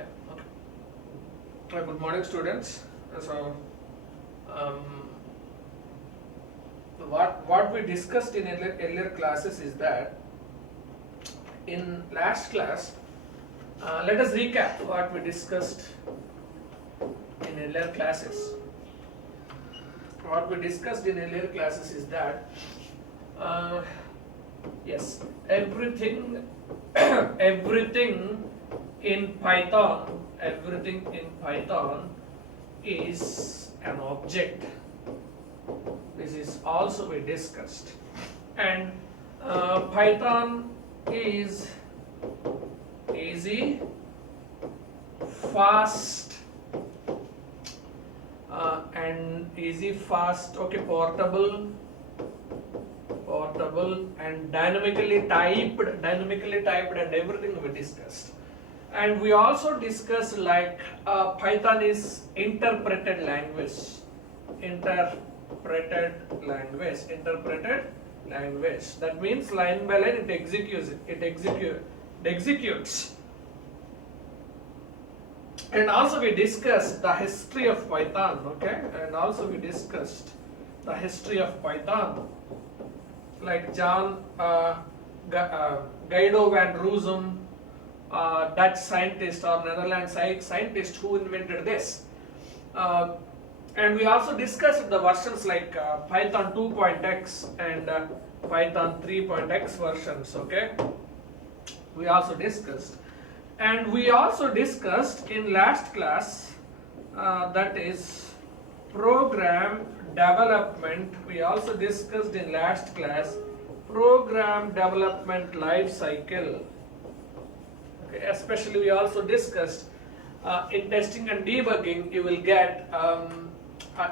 Yeah. Okay. Good morning, students. So, um, what we discussed in earlier classes is that in last class, let us recap what we discussed in earlier classes. What we discussed in earlier classes is that yes, everything everything in Python, is an object. This is also we discussed, and Python is easy, fast, okay, portable, and dynamically typed, and everything we discussed. And we also discussed like Python is interpreted language. That means line by line it executes. And also we discussed the history of Python, okay? And also we discussed the history of Python, like John Guido van Rossum, Dutch scientist or Netherlands scientist who invented this. And we also discussed the versions like Python 2.x and Python 3.x versions, okay? We also discussed. And we also discussed in last class, that is program development. We also discussed in last class program development life cycle. Okay, especially we also discussed in testing and debugging you will get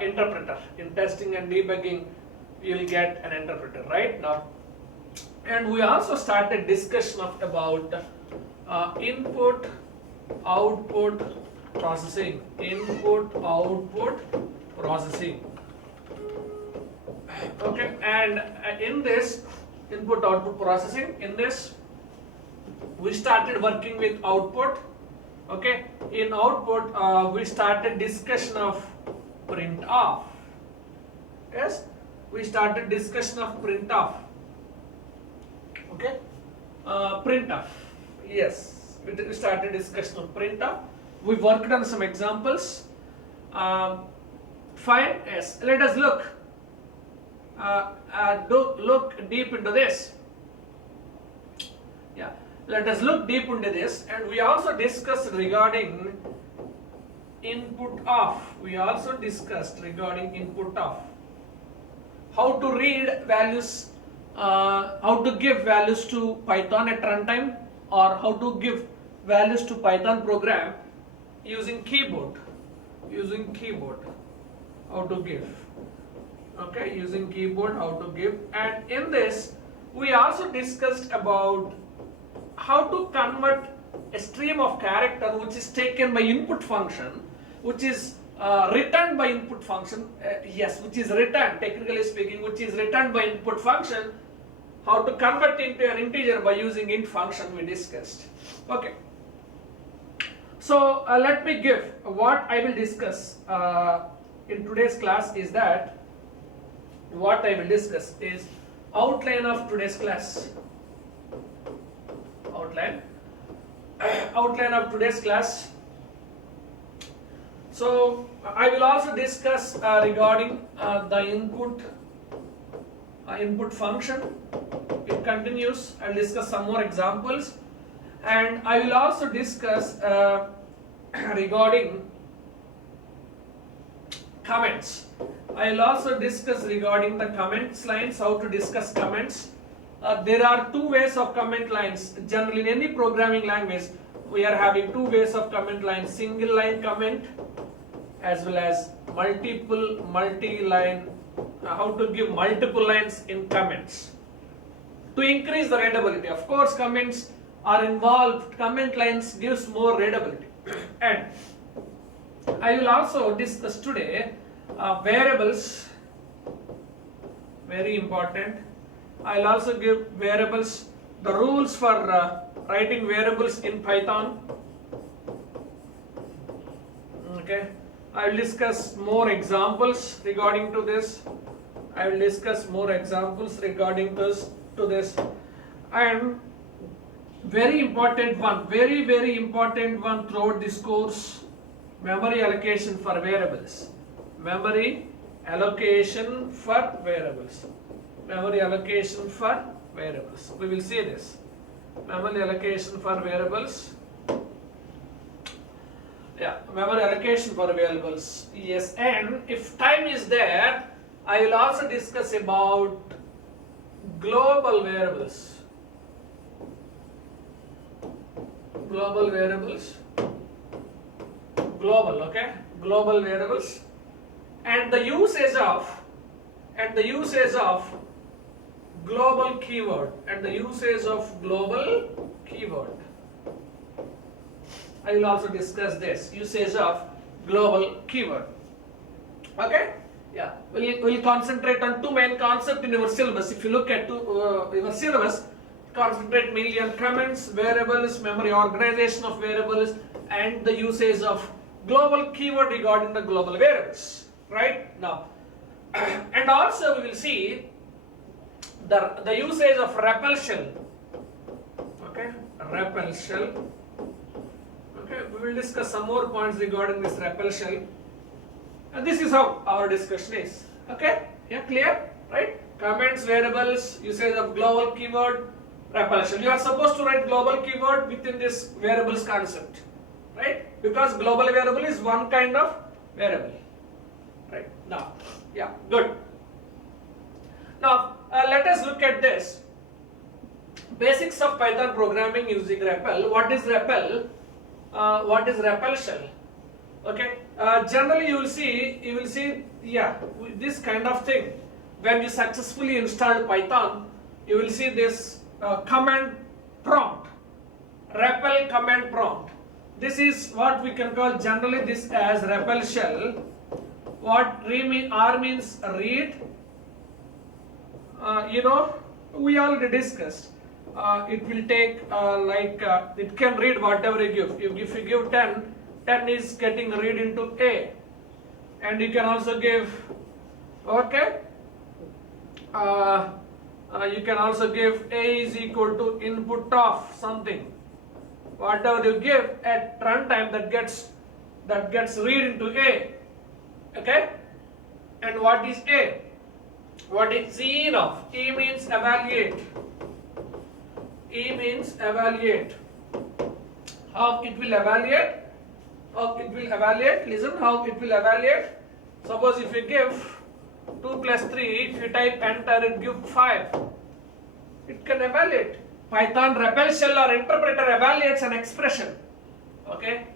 interpreter. In testing and debugging you will get an interpreter, right? Now, and we also started discussion of about input output processing. Okay, and in this input output processing, in this we started working with output. Okay, in output we started discussion of printf. Yes, we started discussion of printf. Okay, printf. Yes, we started discussion of printf. We worked on some examples. Fine. Yes, let us look. Look deep into this. Yeah, let us look deep into this. And we also discussed regarding input of. How to read values, how to give values to Python at runtime, or how to give values to Python program using keyboard. How to give. Okay, using keyboard, how to give. And in this we also discussed about how to convert a stream of character which is taken by input function, which is returned by input function, which is returned, technically speaking, which is returned by input function, how to convert into an integer by using int function we discussed. Okay, so let me give what I will discuss in today's class is that what I will discuss is outline of today's class. Outline of today's class. So I will also discuss regarding the input function. It continues. I will discuss some more examples, and I will also discuss regarding comments. I will also discuss regarding the comments lines, how to discuss comments. There are two ways of comment lines. Generally, in any programming language, we are having two ways of comment lines: single line comment as well as multi-line. How to give multiple lines in comments to increase the readability. Of course, comments are involved. Comment lines gives more readability. And I will also discuss today variables. Very important. I'll also give variables, the rules for writing variables in Python. Okay, I will discuss more examples regarding to this. I will discuss more examples regarding this, and very important one, very important one throughout this course: memory allocation for variables. Memory allocation for variables. Memory allocation for variables. We will see this. Memory allocation for variables. Yeah, memory allocation for variables. Yes, and if time is there, I will also discuss about global variables. Global variables. Global, okay? Global variables. And the usage of global keyword. And the usage of global keyword. I will also discuss this usage of global keyword. Okay? Yeah, we'll concentrate on two main concepts in your syllabus. If you look at your syllabus, concentrate mainly on comments, variables, memory organization of variables, and the usage of global keyword regarding the global variables. Right now, and also we will see the usage of REPL shell. Okay, REPL shell. Okay, we will discuss some more points regarding this REPL shell, and this is how our discussion is. Okay, yeah, clear, right? Comments, variables, usage of global keyword, REPL shell. You are supposed to write global keyword within this variables concept, right? Because global variable is one kind of variable, right? Now, yeah, good. Now, let us look at this. Basics of Python programming using REPL. What is REPL? What is REPL shell? Okay, generally you will see, yeah, this kind of thing. When you successfully install Python, you will see this command prompt, REPL command prompt. This is what we can call generally this as REPL shell. What R means read. We already discussed. It will take it can read whatever you give. If you give 10, 10 is getting read into A, and you can also give, okay, you can also give A is equal to input of something. Whatever you give at runtime, that gets read into A. Okay, and what is A? What is E of? E means evaluate. E means evaluate. How it will evaluate? Listen how it will evaluate. Suppose if you give 2 plus 3, if you type enter, it gives 5. It can evaluate. Python REPL shell or interpreter evaluates an expression. Okay.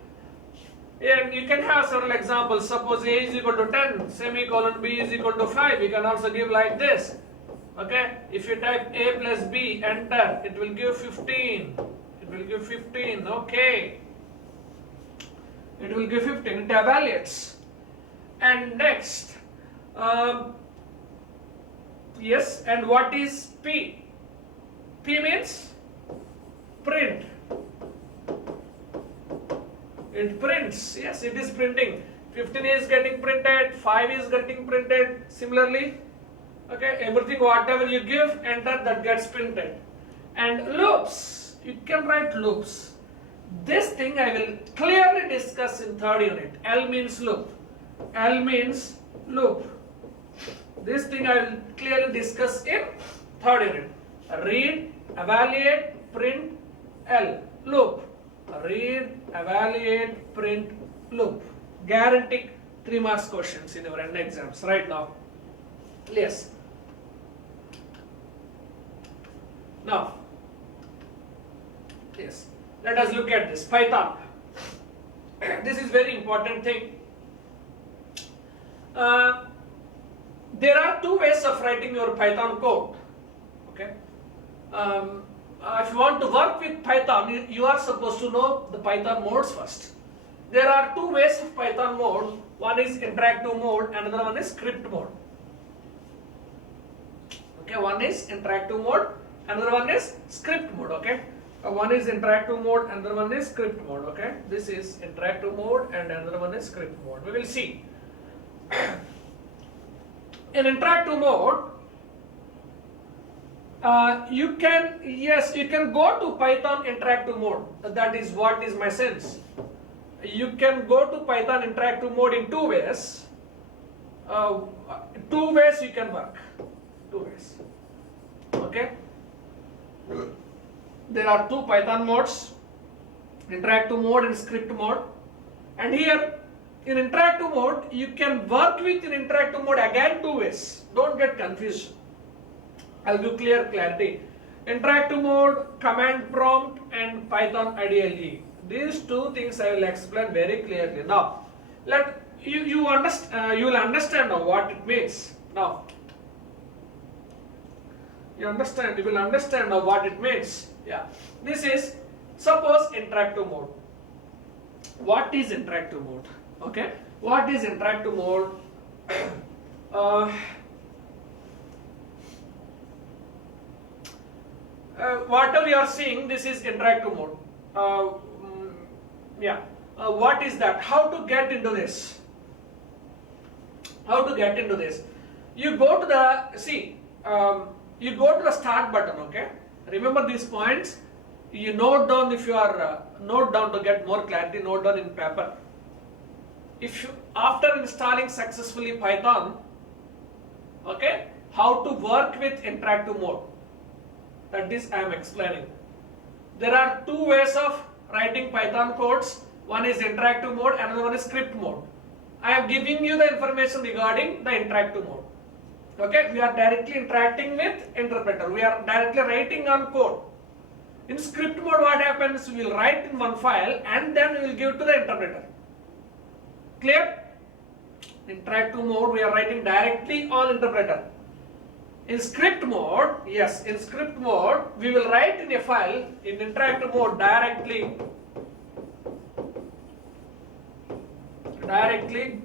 And you can have several examples. Suppose A is equal to 10, semicolon B is equal to 5. You can also give like this. Okay. If you type A plus B, enter, it will give 15. It will give 15. Okay. It will give 15. It evaluates. And next, yes. And what is P? P means print. It prints. Yes, it is printing. 15 is getting printed, 5 is getting printed. Similarly, okay, everything whatever you give, enter, that gets printed. And loops, you can write loops. This thing I will clearly discuss in third unit. L means loop. L means loop. This thing I will clearly discuss in third unit. Read, evaluate, print, L, loop. Read, evaluate, print, loop. Guaranteed 3 marks questions in your end exams right now. Yes. Now, yes, let us look at this Python. This is very important thing. There are 2 ways of writing your Python code. Okay. If you want to work with Python, you are supposed to know the Python modes first. There are 2 ways of Python mode. One is interactive mode, another one is script mode. Okay, one is interactive mode, another one is script mode. Okay, One is interactive mode, another one is script mode. Okay, this is interactive mode and another one is script mode. We will see. In interactive mode, you can go to Python interactive mode. That is what is my sense. You can go to Python interactive mode in two ways. Two ways you can work. Two ways. Okay. There are two Python modes, interactive mode and script mode. And here in interactive mode, you can work with in interactive mode again two ways. Don't get confused. I'll give clarity. Interactive mode, command prompt and Python IDLE. These two things I will explain very clearly. Now, you will understand now what it means. Now, you will understand now what it means. Yeah, this is suppose interactive mode. What is interactive mode? Okay, what is interactive mode? Whatever you are seeing, this is interactive mode. What is that? How to get into this? How to get into this? You go to the you go to the start button. Okay. Remember these points. You note down if you are note down to get more clarity. Note down in paper. If you, after installing successfully Python, okay, how to work with interactive mode. That is I am explaining. There are two ways of writing Python codes. One is interactive mode, another one is script mode. I am giving you the information regarding the interactive mode. Okay, we are directly interacting with interpreter. We are directly writing on code. In script mode, what happens? We will write in one file and then we will give to the interpreter. Clear? Interactive mode, we are writing directly on interpreter. In script mode, yes, in script mode, we will write in a file in interactive mode directly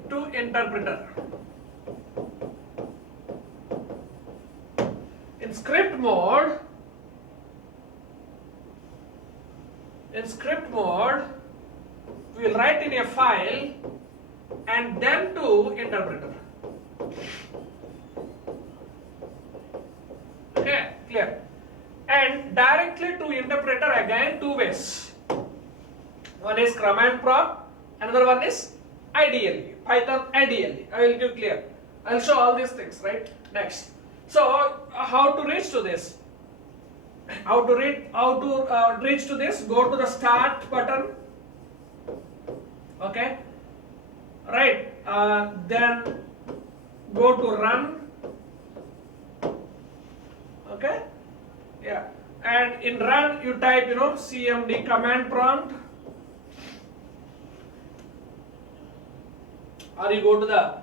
to interpreter. In script mode, we will write in a file and then to interpreter. Okay, clear? And directly to interpreter again two ways. One is command prompt, another one is IDLE, Python IDLE. I will give clear. I will show all these things, right? Next. So, how to reach to this? How to reach to this? Go to the start button. Okay. Right. Then go to run. Okay. Yeah. And in run, you type, CMD command prompt. Or you go to the,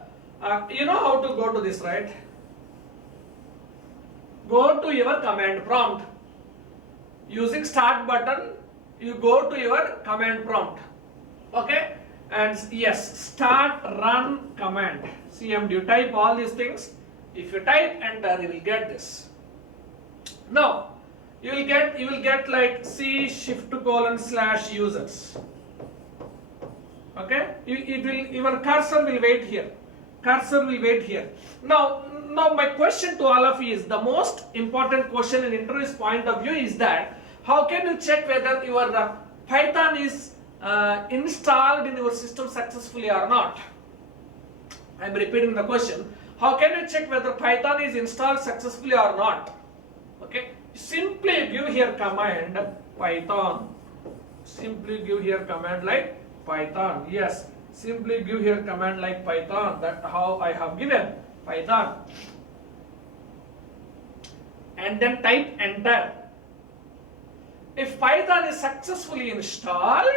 you know how to go to this, right? Go to your command prompt. Using start button, you go to your command prompt. Okay? And yes, start run command. CMD, you type all these things. If you type enter, you will get this. Now, you will get like C shift:/users. Okay? Your cursor will wait here. Now my question to all of you is, the most important question in interview's point of view is that, how can you check whether your Python is installed in your system successfully or not? I am repeating the question. How can you check whether Python is installed successfully or not? Okay, simply give here command Python. Simply give here command like Python. Yes, simply give here command like Python. That's how I have given Python. And then type enter. If Python is successfully installed,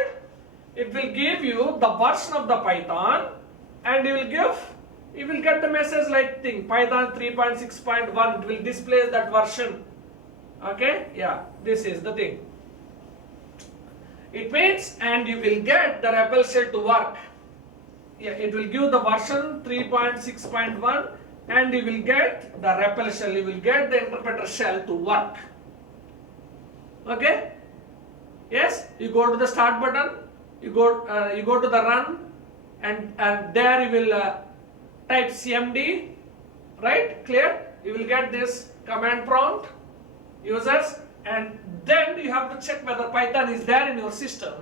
it will give you the version of the Python, and you will get the message like thing Python 3.6.1. It will display that version. Okay, yeah, this is the thing. It means, and you will get the REPL shell to work. Yeah, it will give the version 3.6.1 and you will get the REPL shell, you will get the interpreter shell to work. Okay? Yes, you go to the start button, you go to the run, and there you will type cmd, right? Clear? You will get this command prompt, users, and then you have to check whether Python is there in your system.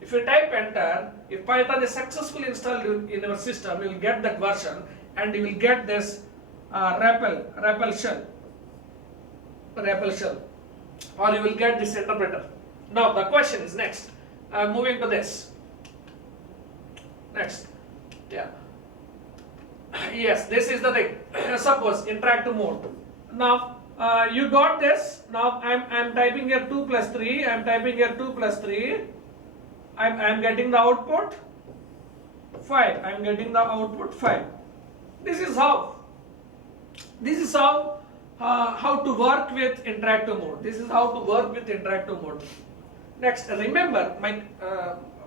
If you type enter, if Python is successfully installed in your system, you will get that version, and you will get this REPL shell, or you will get this interpreter. Now the question is next. Moving to this. Next, yeah. Yes, this is the thing. Suppose interactive mode. Now you got this. Now I'm typing here 2 plus 3. I'm typing here 2 plus 3. I'm getting the output 5. I'm getting the output 5. This is how to work with interactive mode. This is how to work with interactive mode. Next, remember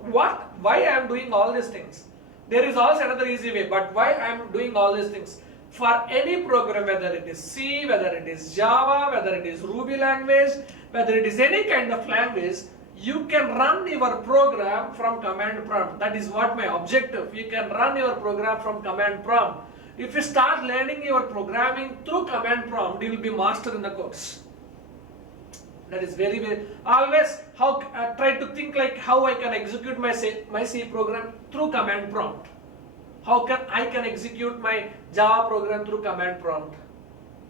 why I am doing all these things. There is also another easy way, but why I am doing all these things? For any program, whether it is C, whether it is Java, whether it is Ruby language, whether it is any kind of language, you can run your program from command prompt. That is what my objective. You can run your program from command prompt. If you start learning your programming through command prompt, you will be master in the course. That is very, very, always try to think like how I can execute my C program through command prompt. How can I execute my Java program through command prompt?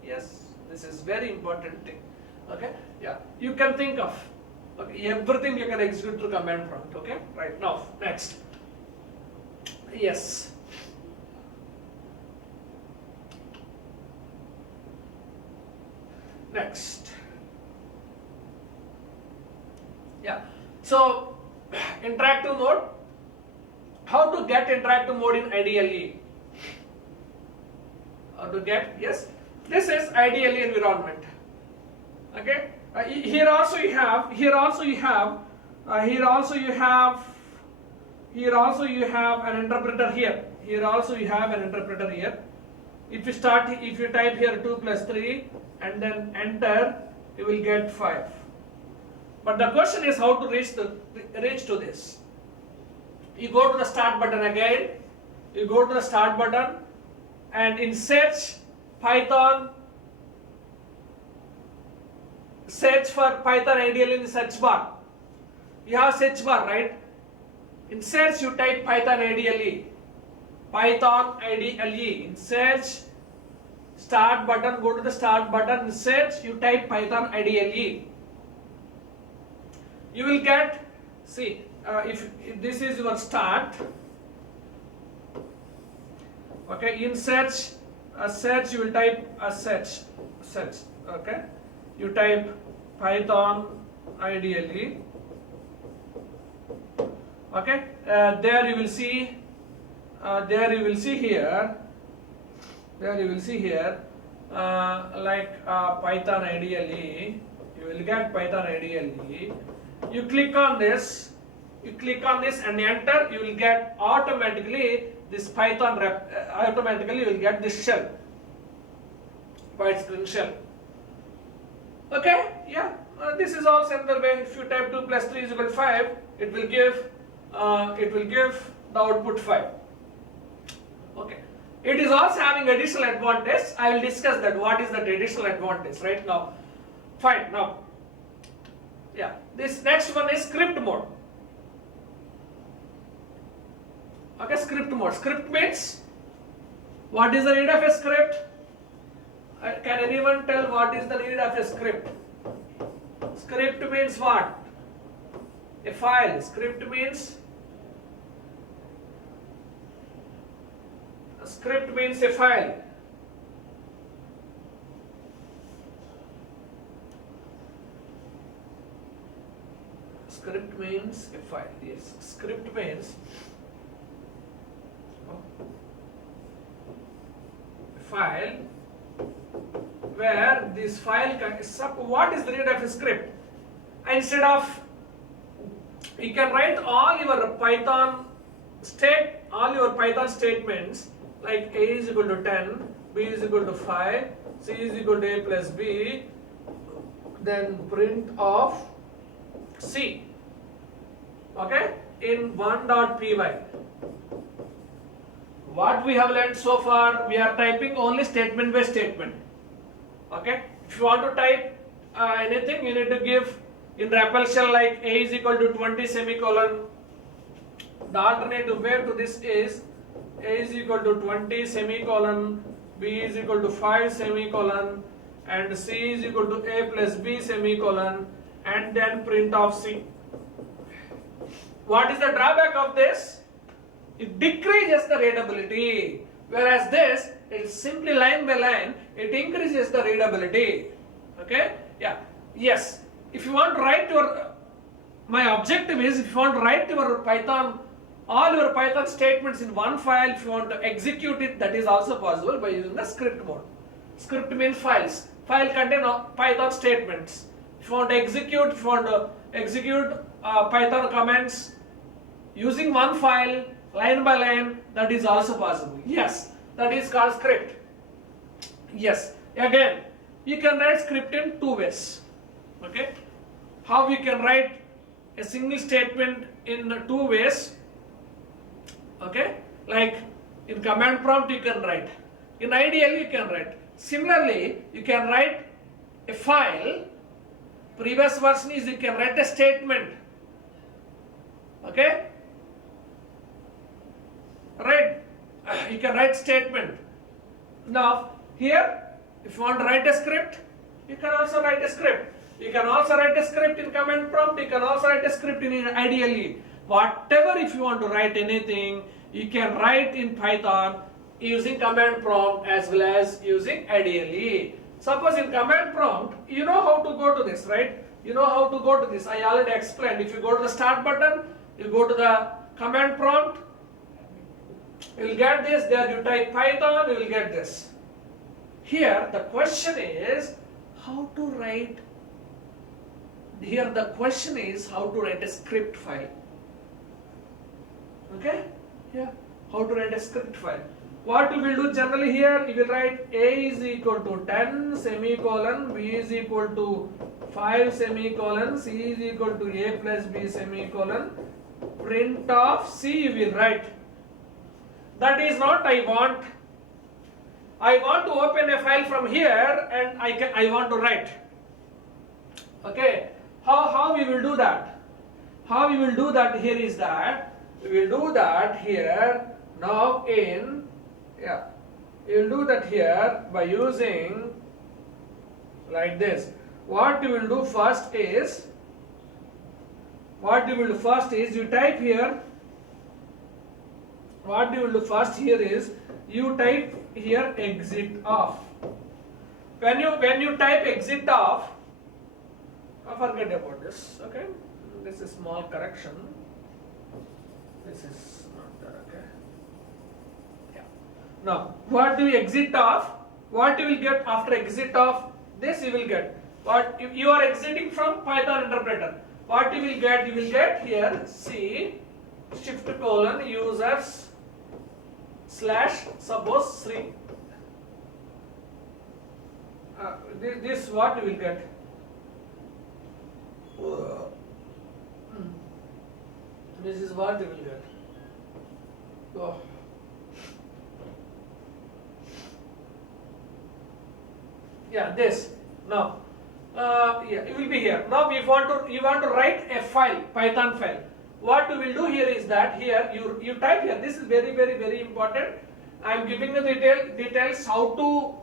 Yes, this is very important thing. Okay, yeah, you can think of everything you can execute through command prompt. Okay, right now next. Yes. Next. Yeah. So interactive mode. How to get interactive mode in IDLE? How to get? Yes. This is IDLE environment. Okay. Here also you have an interpreter here. Here also you have an interpreter here. If you type here 2 plus 3 and then enter, you will get 5. But the question is how to reach to this. You go to the start button again. You go to the start button, and in search Python, search for Python IDLE in the search bar. You have search bar, right? In search you type Python IDLE. Python IDLE. In search, start button, go to the start button, in search you type Python IDLE. You will get, see, if this is your start, okay, in search, search you will type search, okay, you type Python IDLE, okay, there you will see here, like Python IDLE, you will get Python IDLE. You click on this and enter, you will get automatically this Python automatically you will get this shell, Python shell. Okay, yeah, this is all simple way. If you type 2 plus 3 is equal to 5, it will give the output 5. Okay, it is also having additional advantage. I will discuss that. What is that additional advantage right now? Fine, now. Yeah, this next one is script mode. Okay, script mode. Script means, what is the need of a script? Can anyone tell what is the need of a script? Script means what? A file. Script means a file. Script means a file. Yes, script means a file where this file can. What is the need of a script? Instead of, you can write all your Python statements like a is equal to 10, b is equal to 5, c is equal to a plus b, then print of c. okay, in 1.py. What we have learned so far, we are typing only statement by statement. Okay, if you want to type anything, you need to give in REPL shell like a is equal to 20 semicolon. The alternative way to this is a is equal to 20 semicolon, b is equal to 5 semicolon, and c is equal to a plus b semicolon, and then print of c. What is the drawback of this? It decreases the readability, whereas this is simply line by line, it increases the readability. Okay, yeah, yes, if you want to write your, my objective is, if you want to write your Python, all your Python statements in one file, if you want to execute it, that is also possible by using the script mode. Script means files, file contain Python statements. If you want to execute Python commands using one file, line by line, that is also possible. Yes, that is called script. Yes, again, you can write script in two ways. Okay, how you can write a single statement in two ways. Okay, like in command prompt you can write, in IDL you can write. Similarly, you can write a file. Previous version is you can write a statement. Okay, right, you can write statement. Now here, if you want to write a script, you can also write a script. You can also write a script in command prompt, you can also write a script in IDLE. Whatever, if you want to write anything, you can write in Python using command prompt as well as using IDLE. Suppose in command prompt, you know how to go to this, right? You know how to go to this. I already explained. If you go to the start button, you go to the command prompt, you will get this. There you type Python, you will get this. Here the question is how to write. Here the question is how to write a script file. Okay? Yeah. How to write a script file. What you will do generally here, you will write a is equal to 10 semicolon, b is equal to 5 semicolon, c is equal to a plus b semicolon, print of c you will write. That is not I want. I want to open a file from here and I want to write. Okay, how we will do that? How we will do that here is that we will do that here now in, yeah, you will do that here by using like this. What you will do first is, you type here. What you will do first here is you type here exit off. When you type exit off, forget about this. Okay, this is small correction. This is not there. Okay. Yeah. Now, what do you exit off? What you will get after exit off? This you will get. What if you are exiting from Python interpreter? What you will get? You will get here C shift colon users slash suppose 3. This what you will get? This is what you will get. Oh. Yeah, this. Now, yeah, it will be here. Now, you want to write a file, Python file. What you will do here is that here you type here. This is very important. I am giving you details how to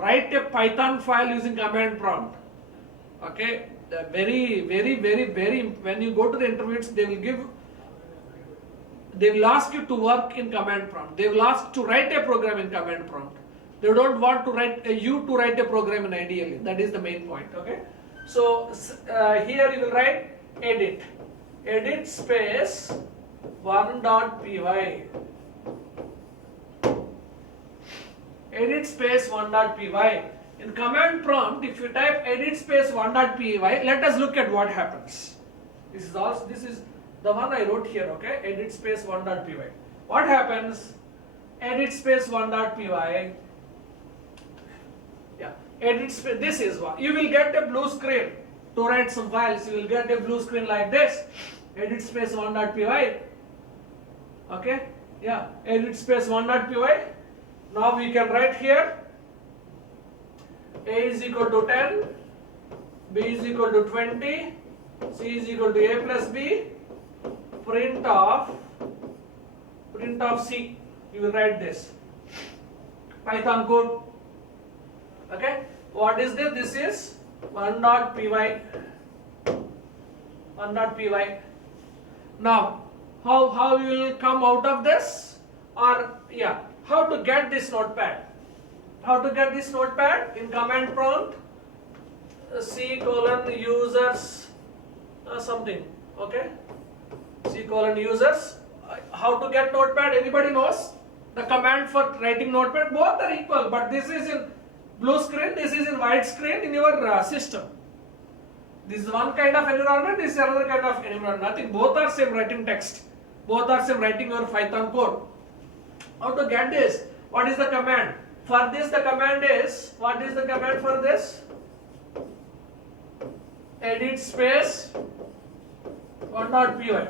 write a Python file using command prompt. Okay, very. When you go to the interviews, they will ask you to work in command prompt. They will ask to write a program in command prompt. They don't want to write you to write a program in IDLE. That is the main point. Okay. So here you will write edit space 1.py. Edit space 1.py. In command prompt, if you type edit space 1.py, let us look at what happens. This is the one I wrote here. Okay, edit space 1.py. What happens? Edit space 1.py. Yeah, edit space. This is what you will get a blue screen to write some files. You will get a blue screen like this. edit space 1.py. Okay, yeah, edit space 1.py. Now we can write here a is equal to 10, b is equal to 20, c is equal to a plus b, print of c. You will write this Python code. Okay, what is this? This is 1.py. Now how you will come out of this, or yeah, how to get this notepad? In command prompt, c:users something. Okay, c:users. How to get notepad? Anybody knows? The command for writing notepad, both are equal, but this is in blue screen, this is in white screen in your system. This is one kind of environment, this is another kind of environment. Nothing, both are same writing text. Both are same writing your Python code. How to get this? What is the command? For this the command is, what is the command for this? Edit space 1.py.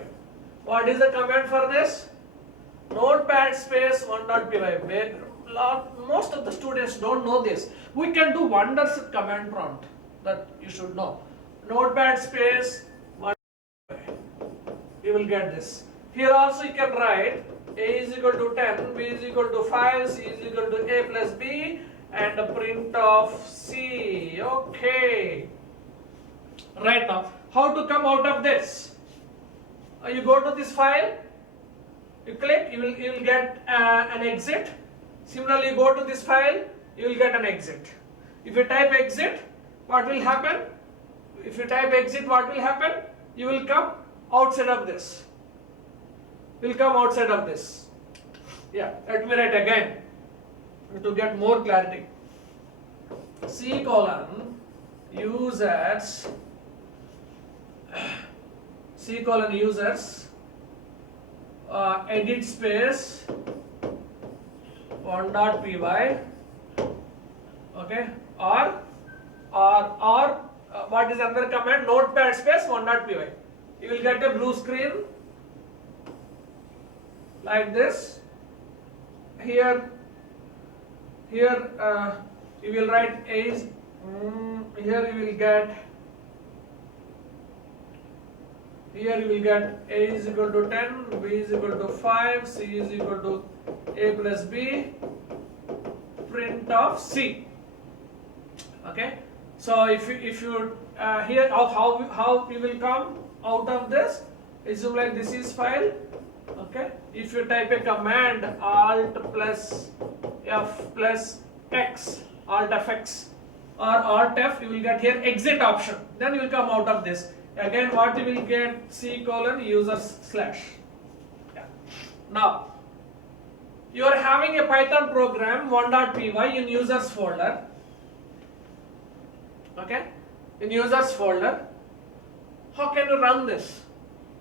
What is the command for this? Notepad space 1.py. Most of the students don't know this. We can do wonders with command prompt, that you should know. Notepad space 1.py. You will get this. Here also you can write a is equal to 10, b is equal to 5, c is equal to a plus b, and a print of c. Okay. Right now, how to come out of this? You go to this file, you click, you will get an exit. Similarly, you go to this file, you will get an exit. If you type exit, what will happen? If you type exit, what will happen? You will come outside of this. Yeah, let me write again to get more clarity. C:users edit space 1.py. Okay, or what is another command? Notepad space 1.py. You will get a blue screen like this. Here you will write here you will get a is equal to 10, b is equal to 5, c is equal to a plus b, print of c. Okay, so if you here how you will come out of this, assume like this is file. Okay, if you type a command alt plus f plus x, alt fx or alt f, you will get here exit option, then you will come out of this. Again, what you will get? C:users/. Yeah. Now you are having a Python program 1.py in users folder. Okay, in users folder. How can you run this?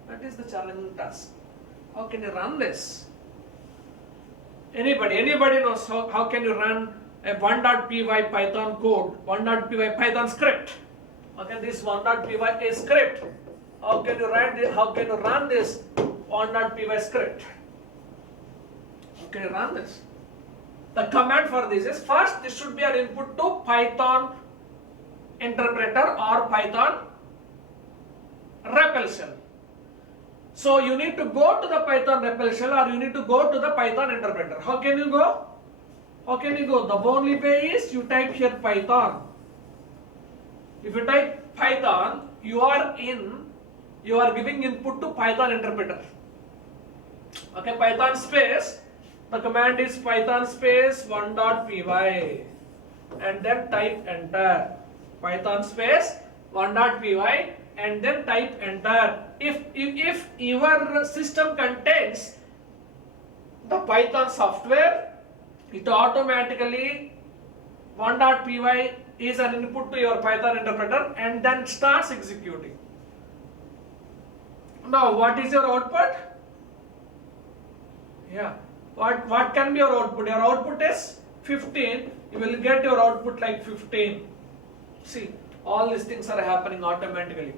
That is the challenging task. How can you run this? Anybody knows how can you run a 1.py Python code, 1.py Python script? Okay, this 1.py is script. How can you run this 1.py script? How can you run this? The command for this is, first this should be an input to Python interpreter or Python REPL shell. So you need to go to the Python REPL shell, or you need to go to the Python interpreter. How can you go? The only way is you type here Python. If you type Python, you are giving input to Python interpreter. Okay, Python space, the command is Python space 1.py, and then type enter. Python space 1.py and then type enter. If your system contains the Python software, it automatically 1.py is an input to your Python interpreter and then starts executing. Now what is your output? Yeah, what can be your output? Your output is 15. You will get your output like 15. See, all these things are happening automatically.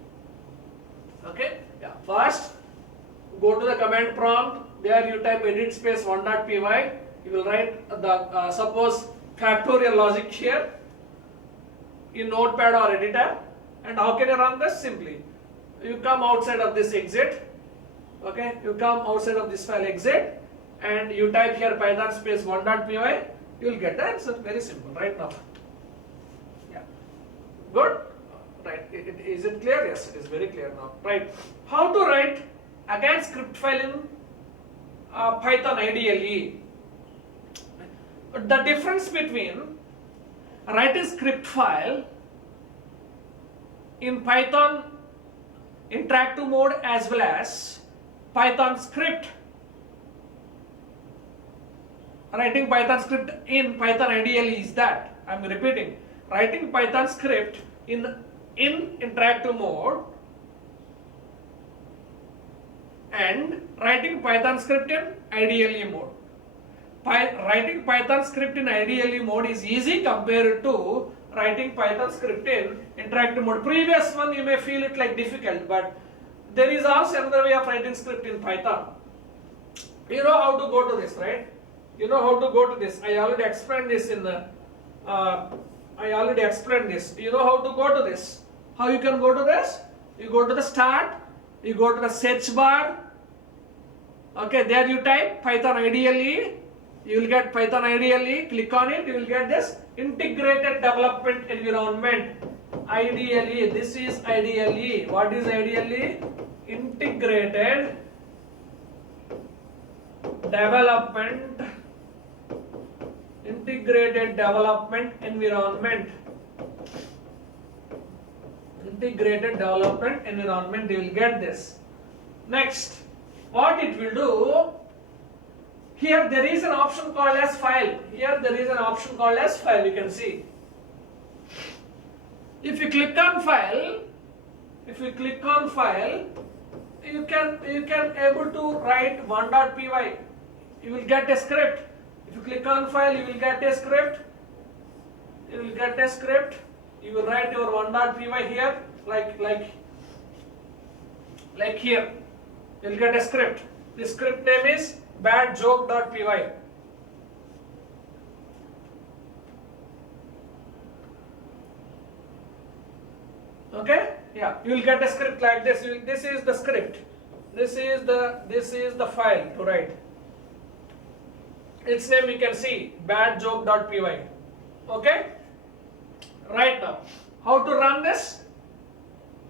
Okay, yeah. First go to the command prompt. There you type edit space 1.py. You will write the suppose factorial logic here in Notepad or editor. And how can you run this? Simply, you come outside of this exit. Okay, you come outside of this file exit, and you type here Python space 1.py. You will get the answer. Very simple, right now. Yeah, good. Right, is it clear? Yes, it is very clear now. Right, how to write again script file in Python IDLE. The difference between writing script file in Python interactive mode as well as Python script, writing Python script in Python IDLE is that, I am repeating, writing Python script in interactive mode and writing Python script in IDLE mode. Writing Python script in IDLE mode is easy compared to writing Python script in interactive mode. Previous one you may feel it like difficult, but there is also another way of writing script in Python. You know how to go to this, right? You know how to go to this. I already explained this in the. You know how to go to this. How you can go to this? You go to the start. You go to the search bar. Okay, there you type Python IDLE. You will get Python IDLE. Click on it. You will get this integrated development environment. IDLE. This is IDLE. What is IDLE? Integrated development. Integrated development environment. Integrated development environment. You will get this. Next, what it will do? Here there is an option called as file. Here there is an option called as file. You can see. If you click on file, you can able to write 1.py. You will get a script. If you click on file, you will get a script. You will get a script. You will write your 1.py here, like here. You will get a script. The script name is badjoke.py. Okay? Yeah, you will get a script like this. This is the script. This is the file to write. Its name you can see, badjoke.py. Okay? Right now, how to run this?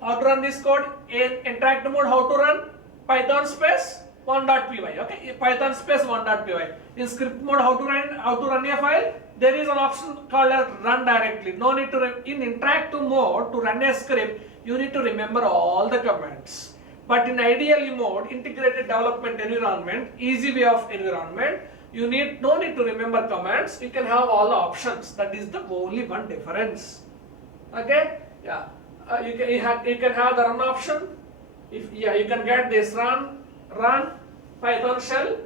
How to run this code in interactive mode? How to run? Python space 1.py. Okay, Python space 1.py. In script mode, how to run a file? There is an option called as run directly. No need to in interactive mode to run a script. You need to remember all the commands. But in IDLE mode, integrated development environment, easy way of environment, you no need to remember commands. You can have all the options. That is the only one difference. Okay? Yeah. You can have the run option. You can get this run Python shell,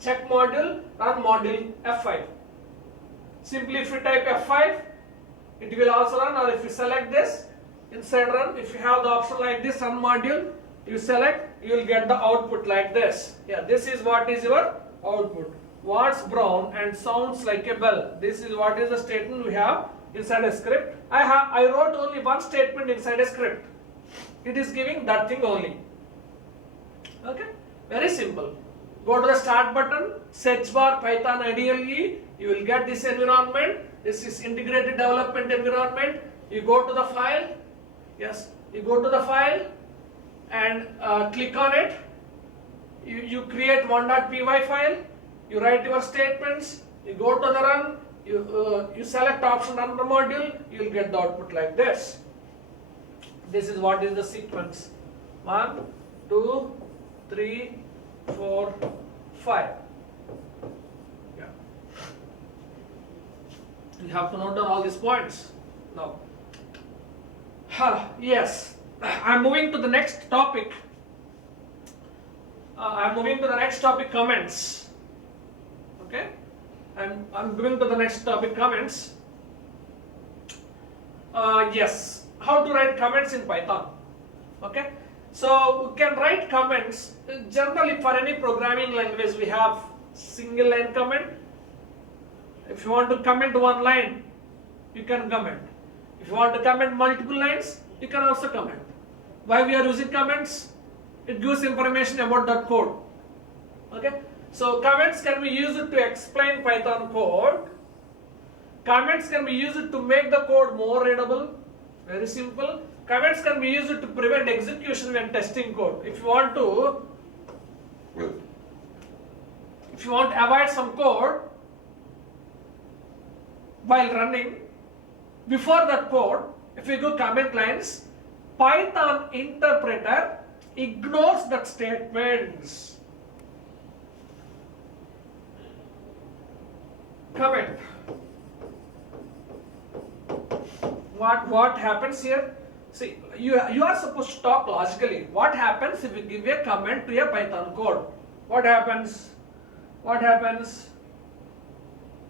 check module, run module F5. Simply if you type F5, it will also run, or if you select this inside run, if you have the option like this run module, you select, you will get the output like this. Yeah, this is what is your output. What's brown and sounds like a bell. This is what is the statement we have inside a script. I wrote only one statement inside a script. It is giving that thing only. Okay, very simple. Go to the start button, search bar Python IDLE. You will get this environment. This is integrated development environment. You go to the file. Yes, you go to the file and click on it. You create 1.py file. You write your statements. You go to the run. You select option run the module. You will get the output like this. This is what is the sequence. 1, 2, 3, 4, 5. Yeah. You have to note down all these points. Now, yes, I'm moving to the next topic. Comments. Okay, I'm moving to the next topic, comments. Yes, how to write comments in Python. Okay, So we can write comments. Generally for any programming language we have single line comment. If you want to comment one line, you can comment. If you want to comment multiple lines, you can also comment. Why we are using comments? It gives information about that code. Okay. So comments can be used to explain Python code. Comments can be used to make the code more readable. Very simple. Comments can be used to prevent execution when testing code. If you want to avoid some code while running, before that code, if you go comment lines, Python interpreter ignores that statements. Comment. What happens here? See, you are supposed to talk logically. What happens if you give a comment to a Python code? What happens? What happens?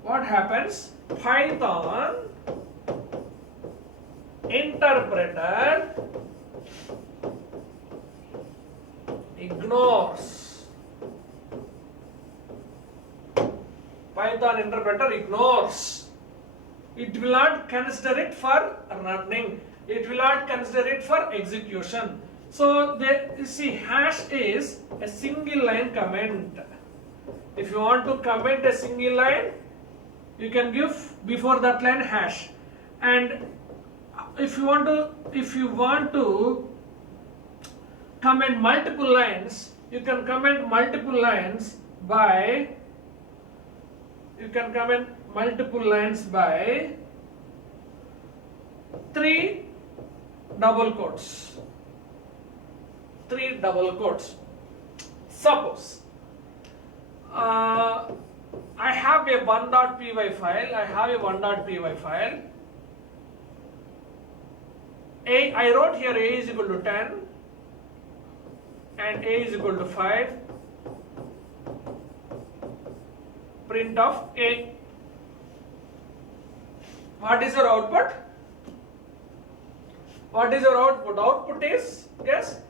What happens? Python interpreter ignores. Python interpreter ignores. It will not consider it for running. It will not consider it for execution. So you see, hash is a single line comment. If you want to comment a single line, you can give before that line hash. And if you want to comment multiple lines, you can comment multiple lines by 3 double quotes. 3 double quotes. Suppose I have a 1.py file. I wrote here a is equal to 10 and a is equal to 5. Print of a. What is your output? What is your output? Output is, yes,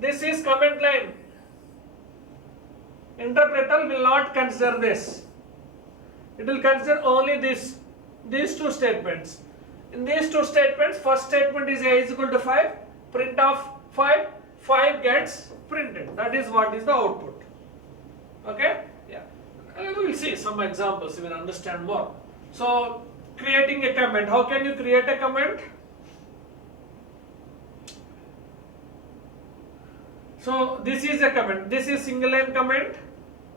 this is comment line. Interpreter will not consider this. It will consider only these 2 statements. In these 2 statements, first statement is a is equal to 5, print of 5 gets printed. That is what is the output. Okay? Yeah. We will see some examples, you will understand more. So, creating a comment. How can you create a comment? So, this is a comment. This is single line comment.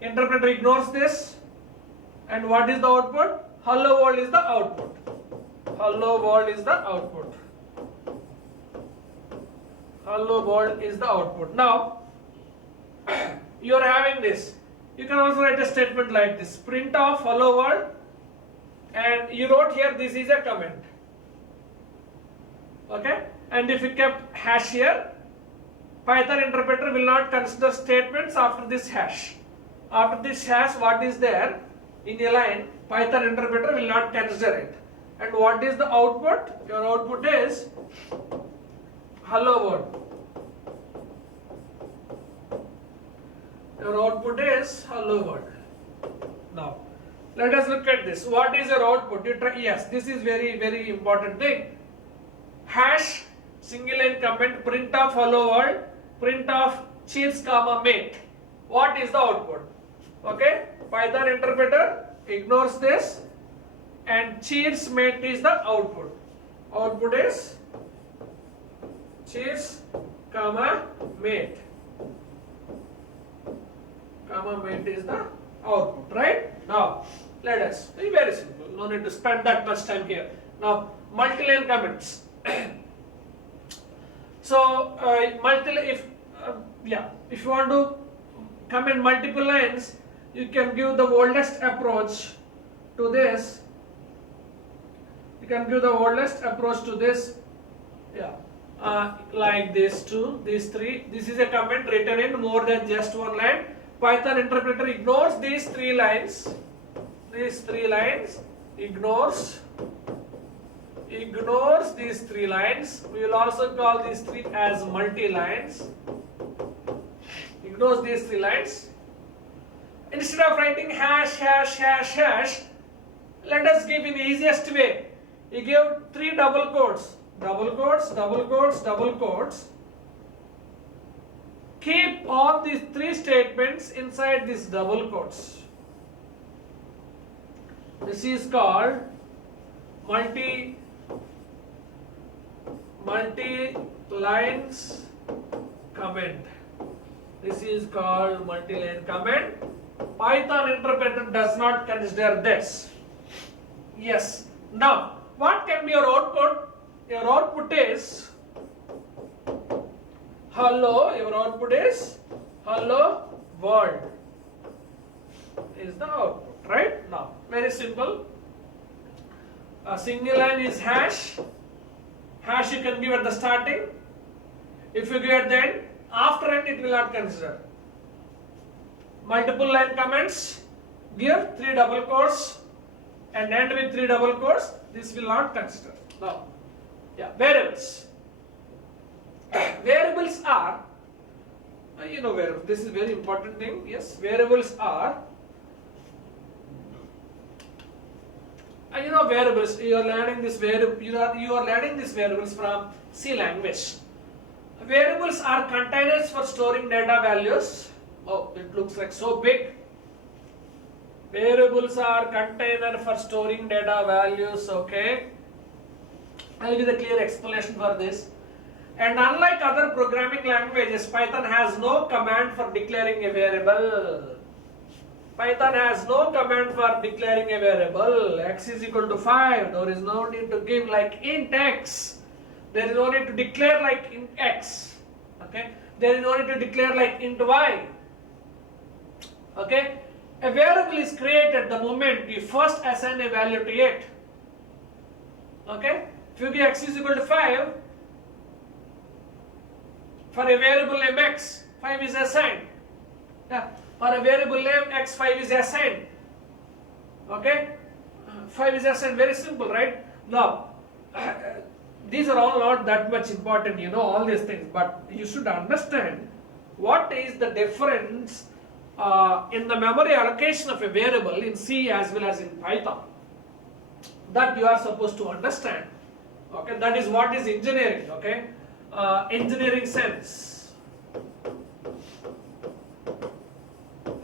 Interpreter ignores this. And what is the output? Hello world is the output. Hello world is the output. Hello world is the output. Now, you are having this. You can also write a statement like this. Print of hello world. And you wrote here this is a comment. Okay? And if you kept hash here, Python interpreter will not consider statements after this hash. After this hash, what is there in a line, Python interpreter will not consider it. And what is the output? Your output is hello world. Your output is hello world. Now, let us look at this. What is your output? Yes, this is very, very important thing. Hash, single line comment, print of hello world, print of cheers, mate. What is the output? Okay, Python interpreter ignores this, and cheers mate is the output. Output is cheers, mate. Mate is the output, right? Now, let us, very simple, no need to spend that much time here. Now, multi-line comments. So, if you want to comment multiple lines, you can give the oldest approach to this. You can give the oldest approach to this. Yeah, like this 2, these 3. This is a comment written in more than just one line. Python interpreter ignores these 3 lines. These 3 lines, ignores these 3 lines. We will also call these 3 as multi-lines. close these three lines. Instead of writing hash, hash, hash, hash, let us give in the easiest way. You give three double quotes, double quotes, double quotes, double quotes. Keep all these three statements inside these double quotes. This is called multi lines comment. This is called multi-line comment. Python interpreter does not consider this. Yes. Now, what can be your output? Your output is hello. Your output is hello world. Is the output, right? Now, very simple. A single line is hash. Hash you can give at the starting. If you give at the end, after end it will not consider. Multiple line comments, give three double quotes and end with three double quotes. This will not consider. Now, variables. Variables are, variables. This is very important thing. Yes, variables are. Variables. You are learning this variable. You are learning these variables from C language. Variables are containers for storing data values. Oh, it looks like so big. Variables are container for storing data values. Okay. I will give a clear explanation for this. And unlike other programming languages, Python has no command for declaring a variable. Python has no command for declaring a variable. X is equal to 5. There is no need to give like int x. There is no need to declare like int x. Okay. There is no need to declare like int y. Okay. A variable is created the moment you first assign a value to it. Okay. If you give x is equal to 5, for a variable name x, 5 is assigned. Yeah. For a variable name x, 5 is assigned. Okay. 5 is assigned. Very simple, right? Now, these are all not that much important, all these things, but you should understand what is the difference in the memory allocation of a variable in C as well as in Python. That you are supposed to understand. Okay, that is what is engineering. Okay, engineering sense.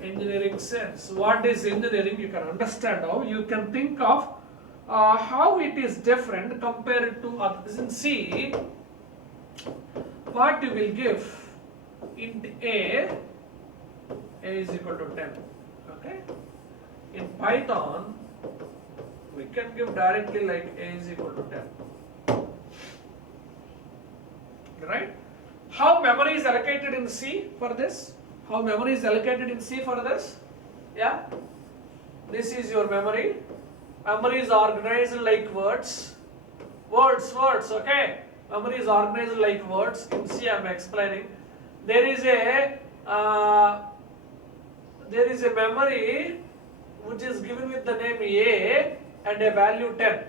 Engineering sense. What is engineering? You can understand how. You can think of how it is different compared to others. In C, what you will give int a is equal to 10. Okay. In Python, we can give directly like a is equal to 10. Right? How memory is allocated in C for this? How memory is allocated in C for this? Yeah. This is your memory. Memory is organized like words. Words, okay. Memory is organized like words. In C I am explaining. There is a memory which is given with the name A and a value 10.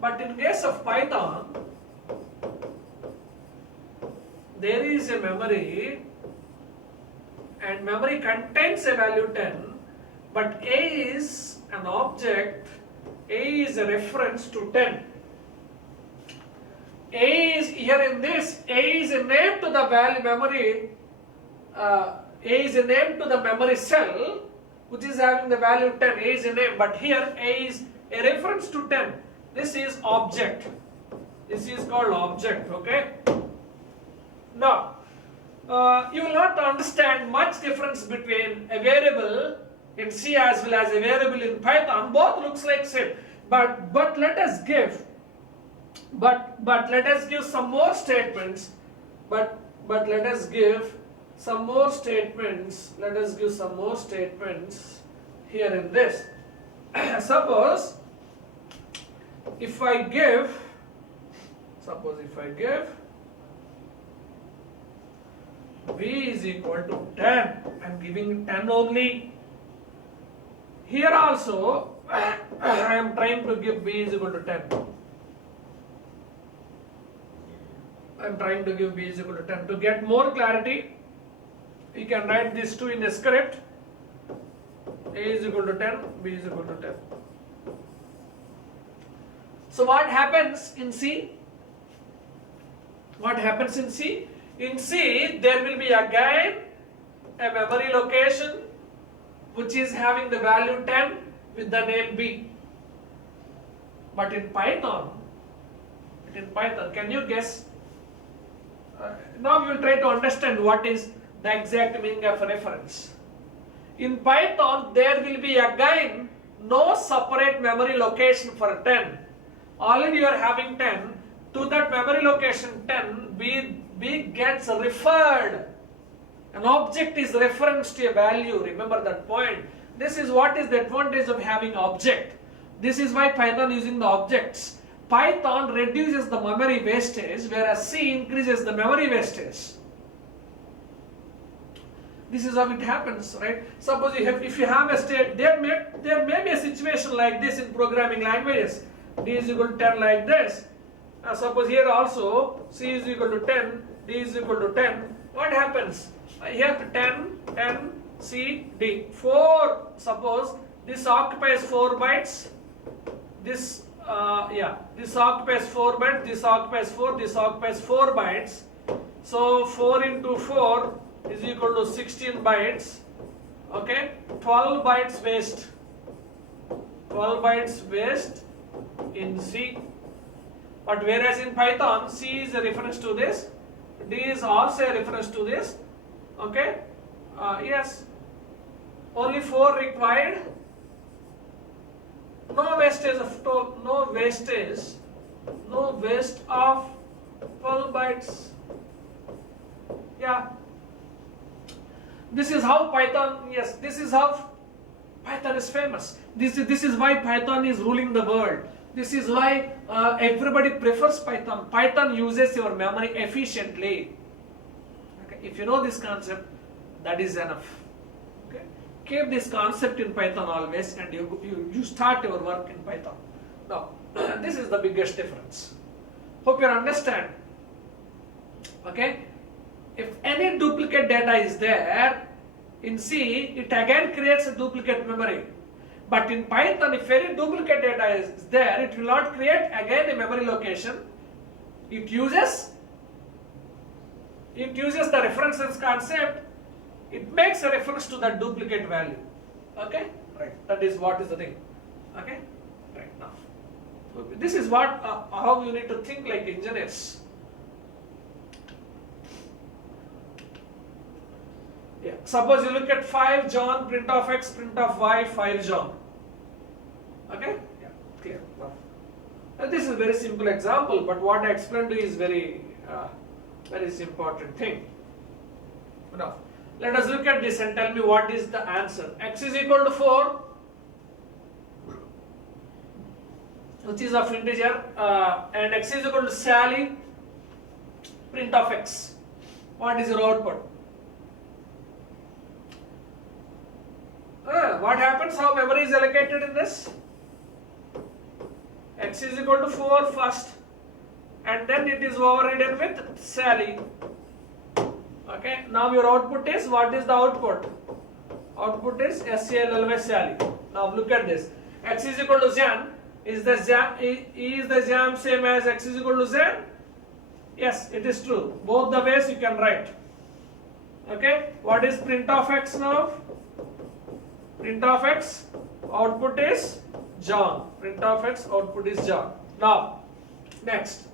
But in case of Python, there is a memory and memory contains a value 10, but A is an object, A is a reference to 10. A is here in this, A is a name to the value memory, A is a name to the memory cell which is having the value 10, A is a name, but here A is a reference to 10. This is object. This is called object, okay? Now, you will not understand much difference between a variable in C as well as a variable in Python. Both looks like same, but let us give some more statements. But let us give some more statements. Let us give some more statements here in this. Suppose if I give b is equal to 10, I am giving 10 only. Here also I am trying to give b is equal to 10. I am trying to give b is equal to 10. To get more clarity, you can write these two in a script. A is equal to 10, B is equal to 10. So what happens in C? What happens in C? In C, there will be again a memory location which is having the value 10 with the name B. But in Python, can you guess? Now we will try to understand what is the exact meaning of reference. In Python, there will be again no separate memory location for 10. Already you are having 10. To that memory location 10, B gets referred. An object is reference to a value. Remember that point. This is what is the advantage of having object. This is why Python using the objects. Python reduces the memory wastage, whereas C increases the memory wastage. This is how it happens, right? Suppose if you have a state, there may be a situation like this in programming languages. D is equal to 10 like this. Suppose here also C is equal to 10, D is equal to 10. What happens? Here 10, 10, C, D. 4, suppose this occupies 4 bytes. This occupies 4 bytes, this occupies 4, this occupies 4 bytes. So 4 into 4 is equal to 16 bytes. Okay, 12 bytes waste. 12 bytes waste in C. But whereas in Python, C is a reference to this, D is also a reference to this. Okay, yes, only 4 required. No wastage of no waste of 12 bytes. Yeah. This is how Python, yes, this is how Python is famous. This is why Python is ruling the world. This is why everybody prefers Python. Python uses your memory efficiently. Okay. If you know this concept, that is enough. Okay. Keep this concept in Python always, and you start your work in Python. Now, this is the biggest difference. Hope you understand. Okay. If any duplicate data is there, in C, it again creates a duplicate memory. But in Python, if any duplicate data is there, it will not create again a memory location. It uses the references concept. It makes a reference to that duplicate value. Okay? Right. That is what is the thing. Okay? Right now. So this is what how you need to think like engineers. Yeah. Suppose you look at 5 John, print of X, print of Y, 5 John. Okay? Yeah, clear. Now, this is a very simple example, but what I explained to you is very important thing. Now, let us look at this and tell me what is the answer. X is equal to 4, which is of integer, and X is equal to Sally, print of X. What is your output? What happens? How memory is allocated in this? X is equal to 4 first, and then it is overridden with Sally. Okay, now your output is, what is the output? Output is SALLY, Sally. Now look at this. X is equal to Jan. Is the jam same as X is equal to Jan? Yes, it is true. Both the ways you can write. Okay, what is print of X now? Print of X, output is John. Print of X, output is John. Now, next,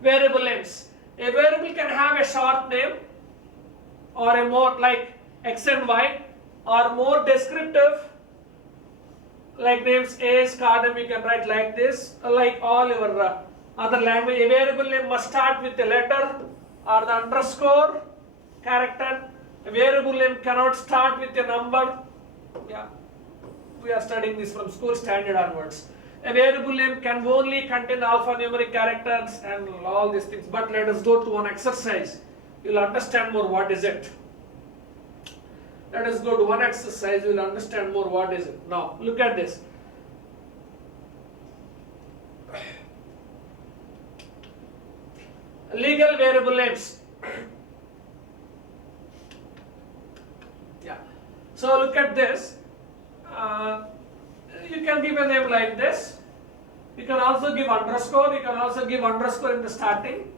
variable names. A variable can have a short name or a more like X and Y, or more descriptive like names A, cardinal, you can write like this, like all your other language. A variable name must start with a letter or the underscore character. A variable name cannot start with a number. Yeah, we are studying this from school standard onwards. A variable name can only contain alphanumeric characters and all these things. But let us go to one exercise. You will understand more what is it. Let us go to one exercise. You will understand more what is it. Now, look at this. Legal variable names. So look at this. You can give a name like this. You can also give underscore. You can also give underscore in the starting.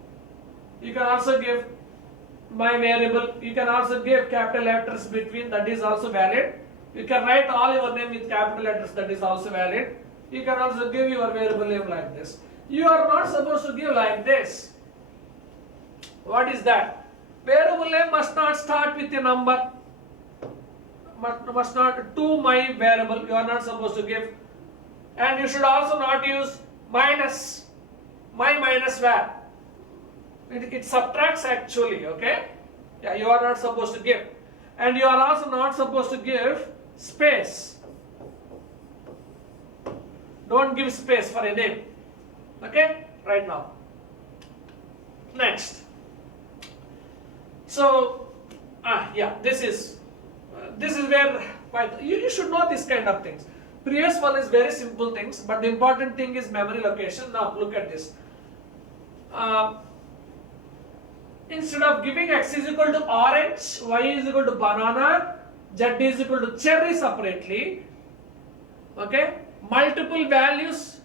You can also give my variable. You can also give capital letters between. That is also valid. You can write all your name with capital letters. That is also valid. You can also give your variable name like this. You are not supposed to give like this. What is that? Variable name must not start with a number. Must not to my variable. You are not supposed to give. And you should also not use minus. My minus var. It subtracts actually, okay? Yeah, you are not supposed to give. And you are also not supposed to give space. Don't give space for a name. Okay? Right now. Next. So, this is where Python, you should know this kind of things. Previous one is very simple things, but the important thing is memory location. Now look at this. Instead of giving x is equal to orange, y is equal to banana, z is equal to cherry separately, okay, multiple values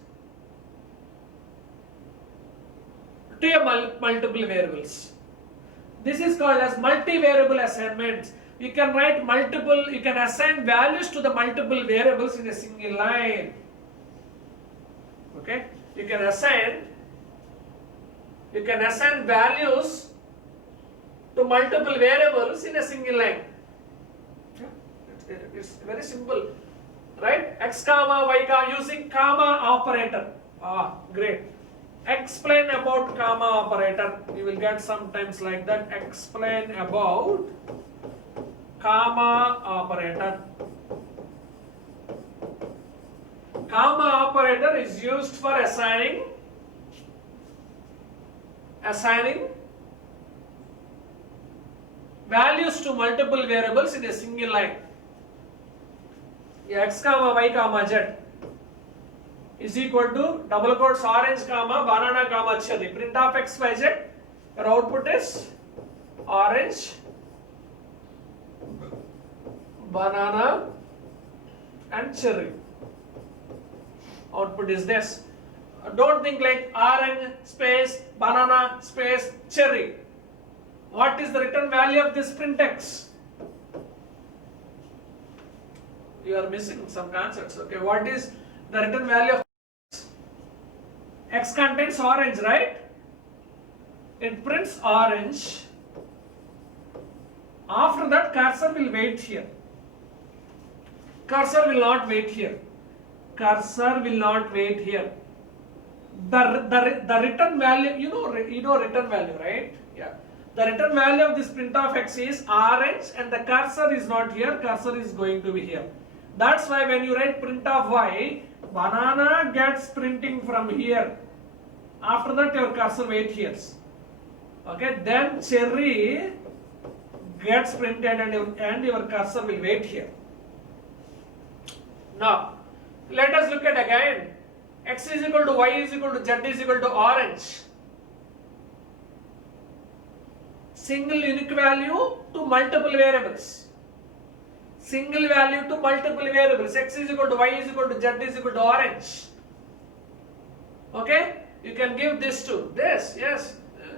to a multiple variables. This is called as multi-variable assignments. You can write multiple, you can assign values to the multiple variables in a single line. Okay, you can assign values to multiple variables in a single line. It's very simple, right? X comma y comma using comma operator. Great. Explain about comma operator. You will get sometimes like that. Explain about comma operator. Comma operator is used for assigning values to multiple variables in a single line. X comma y comma z is equal to double quotes orange comma banana comma cherry. Print of x y z. Your output is orange, banana and cherry. Output is this. Don't think like orange space banana space cherry. What is the return value of this print x? You are missing some concepts. Okay, what is the return value of x? X contains orange, right? It prints orange. After that, cursor will wait here. Cursor will not wait here. Cursor will not wait here. The return value, you know return value, right? Yeah. The return value of this print of x is orange and the cursor is not here, cursor is going to be here. That's why when you write print of y, banana gets printing from here. After that your cursor wait here. Okay, then cherry gets printed and your cursor will wait here. Now, let us look at again. X is equal to y is equal to z is equal to orange. Single unique value to multiple variables. Single value to multiple variables. X is equal to y is equal to z is equal to orange. Okay? You can give this to this. Yes.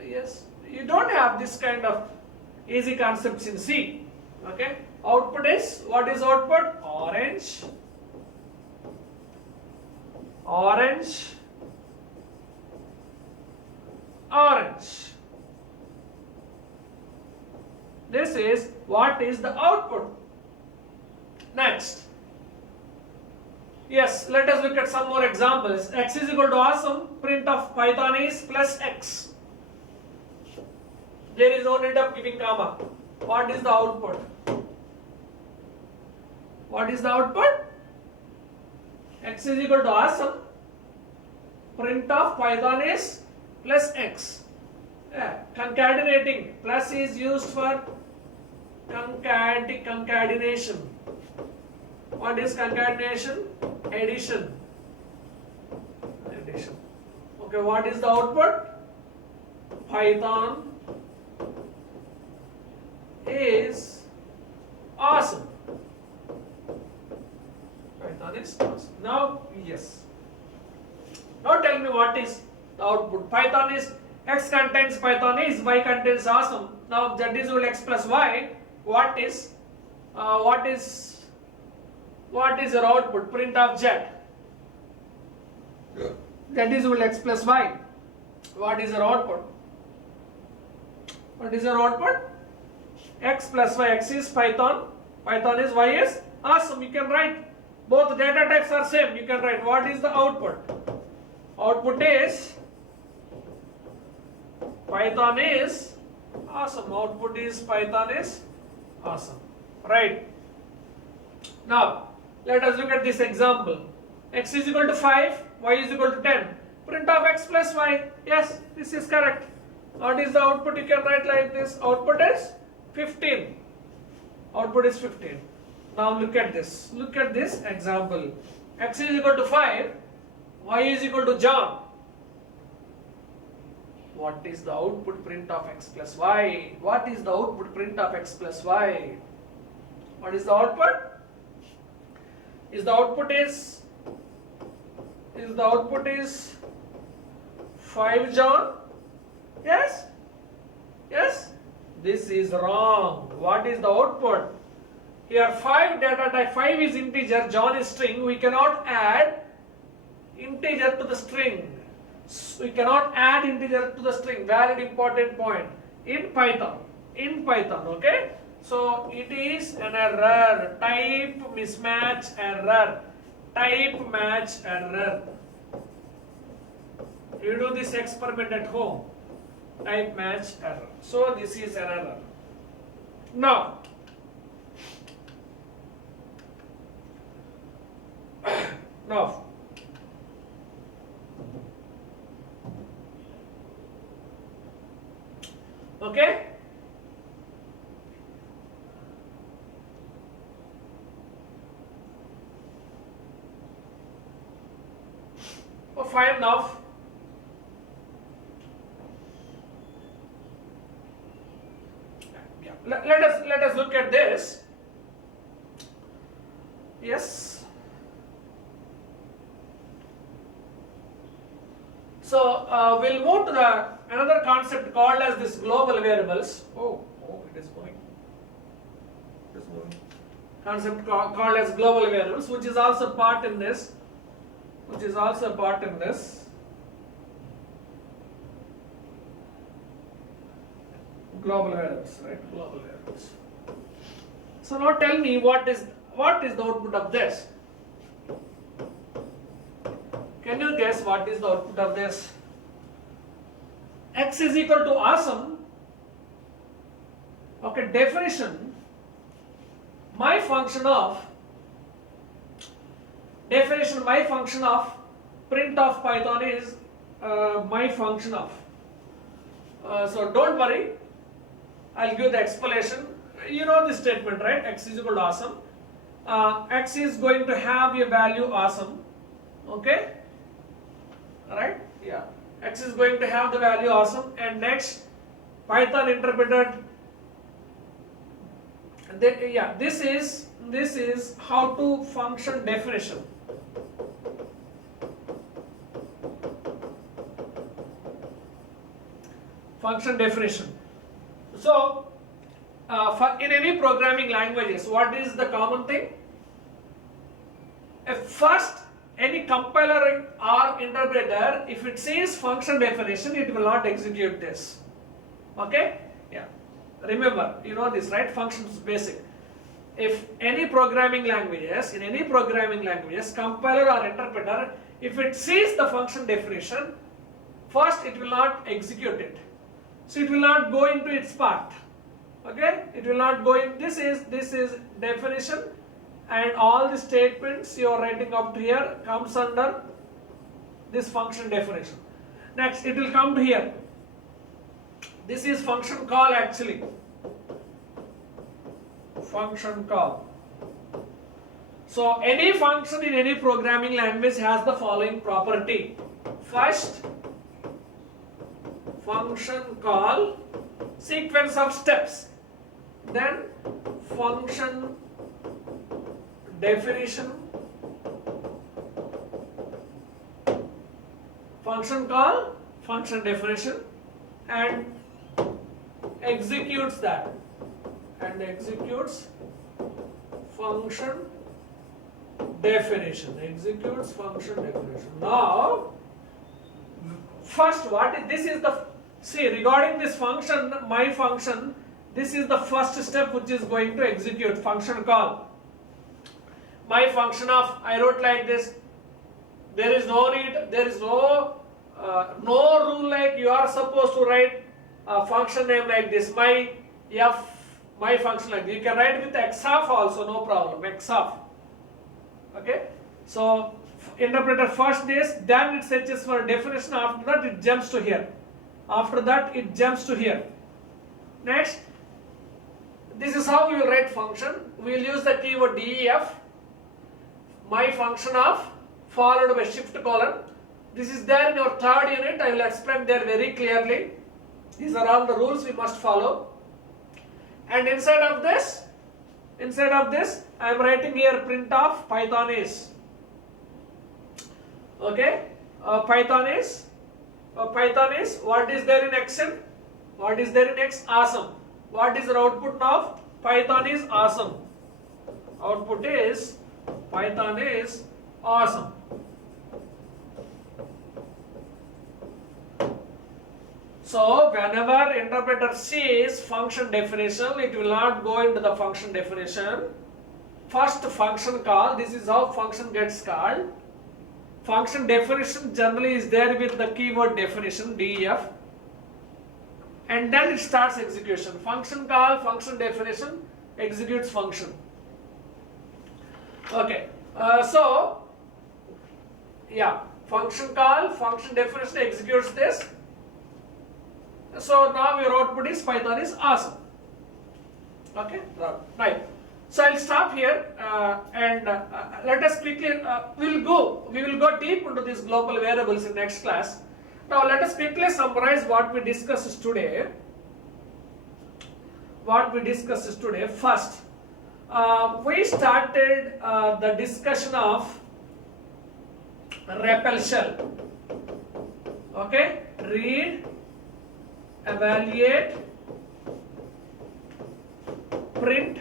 Yes. You don't have this kind of easy concepts in C. Okay? Output is, what is output? Orange. Orange. Orange. This is what is the output. Next. Yes, let us look at some more examples. X is equal to awesome. Print of Python is plus x. There is no need of giving comma. What is the output? What is the output? X is equal to awesome. Print of Python is plus x. Yeah. Concatenating. Plus is used for concatenation. What is concatenation? Addition. Addition. Okay, what is the output? Python is awesome. Python is awesome. Now, yes. Now tell me what is the output. Python is x contains Python is, y contains awesome. Now z is equal to x plus y. What is your output? Print of z. Z is equal to x plus y. What is your output? What is your output? X plus y. X is Python. Python is, y is awesome. You can write. Both data types are same. You can write. What is the output? Output is Python is awesome. Output is Python is awesome. Right. Now, let us look at this example. X is equal to 5, y is equal to 10. Print of x plus y. Yes, this is correct. What is the output? You can write like this. Output is 15. Output is 15. Now look at this. Look at this example. X is equal to 5, y is equal to John. What is the output? Print of x plus y. What is the output? Print of x plus y. What is the output? Is the output is 5 John? Yes? Yes? This is wrong. What is the output? Here 5 data type, 5 is integer, John is string. We cannot add integer to the string. We cannot add integer to the string. Valid important point in Python. Okay? So it is an error. Type mismatch error. Type match error. You do this experiment at home. Type match error. So this is an error. Now, okay? Oh, fine now. Let us look at this. Yes. So we'll move to the another concept called as this global variables. Oh, it is going. It is moving. Concept called as global variables, which is also part in this. Global variables, right? Global variables. So now tell me what is the output of this? Can you guess what is the output of this? X is equal to awesome. Okay, definition. My function of print of Python is my function of. So don't worry. I'll give the explanation. You know this statement, right? X is equal to awesome. X is going to have a value awesome. Okay? Alright? Yeah. X is going to have the value awesome. And next, Python interpreted. This is how to function definition. Function definition. So, in any programming languages, what is the common thing? First, any compiler or interpreter, if it sees function definition, it will not execute this. Okay? Yeah. Remember, you know this, right? Functions basic. If any programming languages, compiler or interpreter, if it sees the function definition, first it will not execute it. So it will not go into its part. Okay? It will not go in. This is definition, and all the statements you are writing up to here comes under this function definition. Next, it will come to here. This is function call actually. Function call. So any function in any programming language has the following property. First, function call, sequence of steps. Then function definition, function call, function definition, and executes that, and executes function definition, executes function definition. Now, first what is, this is the, see regarding this function, my function, this is the first step which is going to execute function call. My function of, I wrote like this, there is no need, there is no rule like you are supposed to write a function name like this, my function like this. You can write with xof also, no problem, xof. Okay, so interpreter first this, then it searches for definition, after that it jumps to here, after that it jumps to here. Next, this is how we will write function. We will use the keyword def, my function of, followed by shift colon. This is there in your third unit, I will explain there very clearly. These are all the rules we must follow. And inside of this, I am writing here print of Python is. Okay, Python is what is there in action? What is there in X? Awesome. What is the output of Python is awesome? Output is Python is awesome. So whenever interpreter sees function definition, it will not go into the function definition. First function call, this is how function gets called. Function definition generally is there with the keyword definition, def, and then it starts execution. Function call, function definition, executes function. Okay, so yeah, function call, function definition executes this. So now your output is Python is awesome. Okay, right. So I'll stop here and let us quickly, we will go deep into these global variables in next class. Now let us quickly summarize what we discussed today. First, we started the discussion of REPL shell. Okay, read, evaluate, print,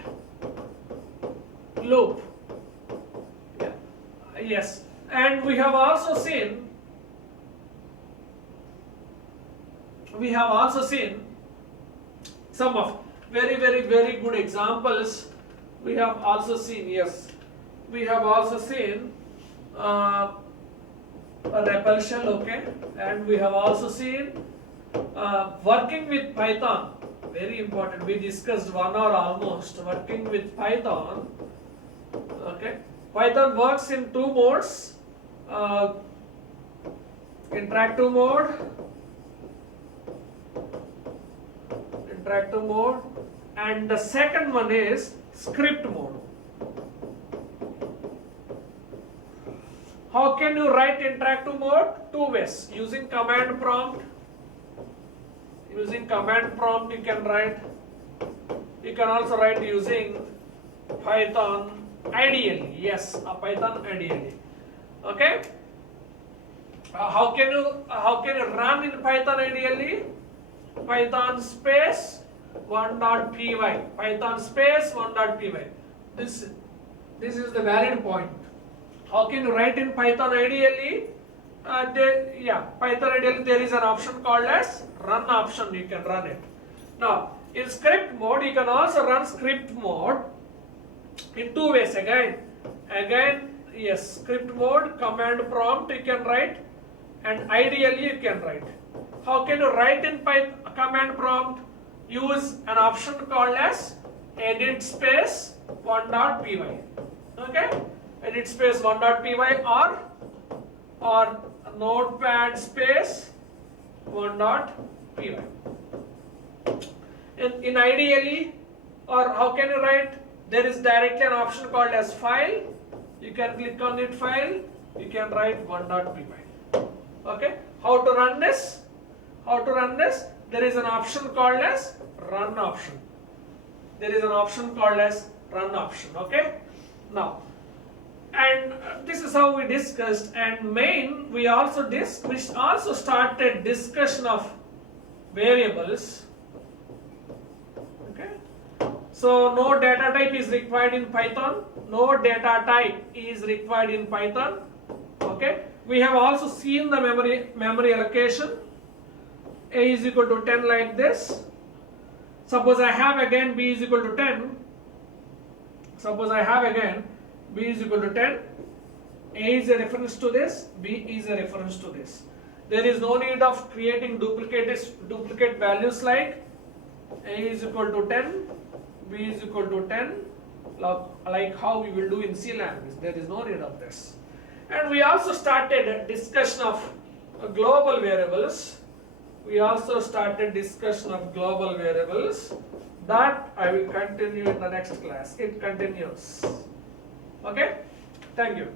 loop. Yeah. Yes, and we have also seen some of very good examples. We have also seen, yes, we have also seen a REPL shell, okay, and we have also seen working with Python, very important. We discussed 1 hour almost. Working with Python. Okay, Python works in two modes: interactive mode, and the second one is script mode. How can you write interactive mode? Two ways: using command prompt. Using command prompt you can write. You can also write using Python IDLE. Yes, a Python IDLE. Okay. How can you run in Python IDLE? Python space 1.py. Python space 1.py. This is the valid point. How can you write in Python IDLE? Python IDLE, there is an option called as run option. You can run it. Now in script mode, you can also run script mode in two ways. Again, yes, script mode, command prompt you can write, and IDLE you can write. How can you write in command prompt? Use an option called as edit space 1.py. Okay, edit space 1.py or notepad space 1.py. In IDLE, or how can you write? There is directly an option called as file. You can click on it, file. You can write 1.py. Okay. How to run this? There is an option called as run option. Okay. Now, and this is how we discussed, and main we also started discussion of variables. Okay, so no data type is required in Python. No data type is required in Python. Okay, we have also seen the memory allocation. A is equal to 10 like this. Suppose I have again B is equal to 10. Suppose I have again B is equal to 10. A is a reference to this, B is a reference to this. There is no need of creating duplicate values like A is equal to 10, B is equal to 10, like how we will do in C language. There is no need of this. And we also started a discussion of global variables. That I will continue in the next class. It continues. Okay? Thank you.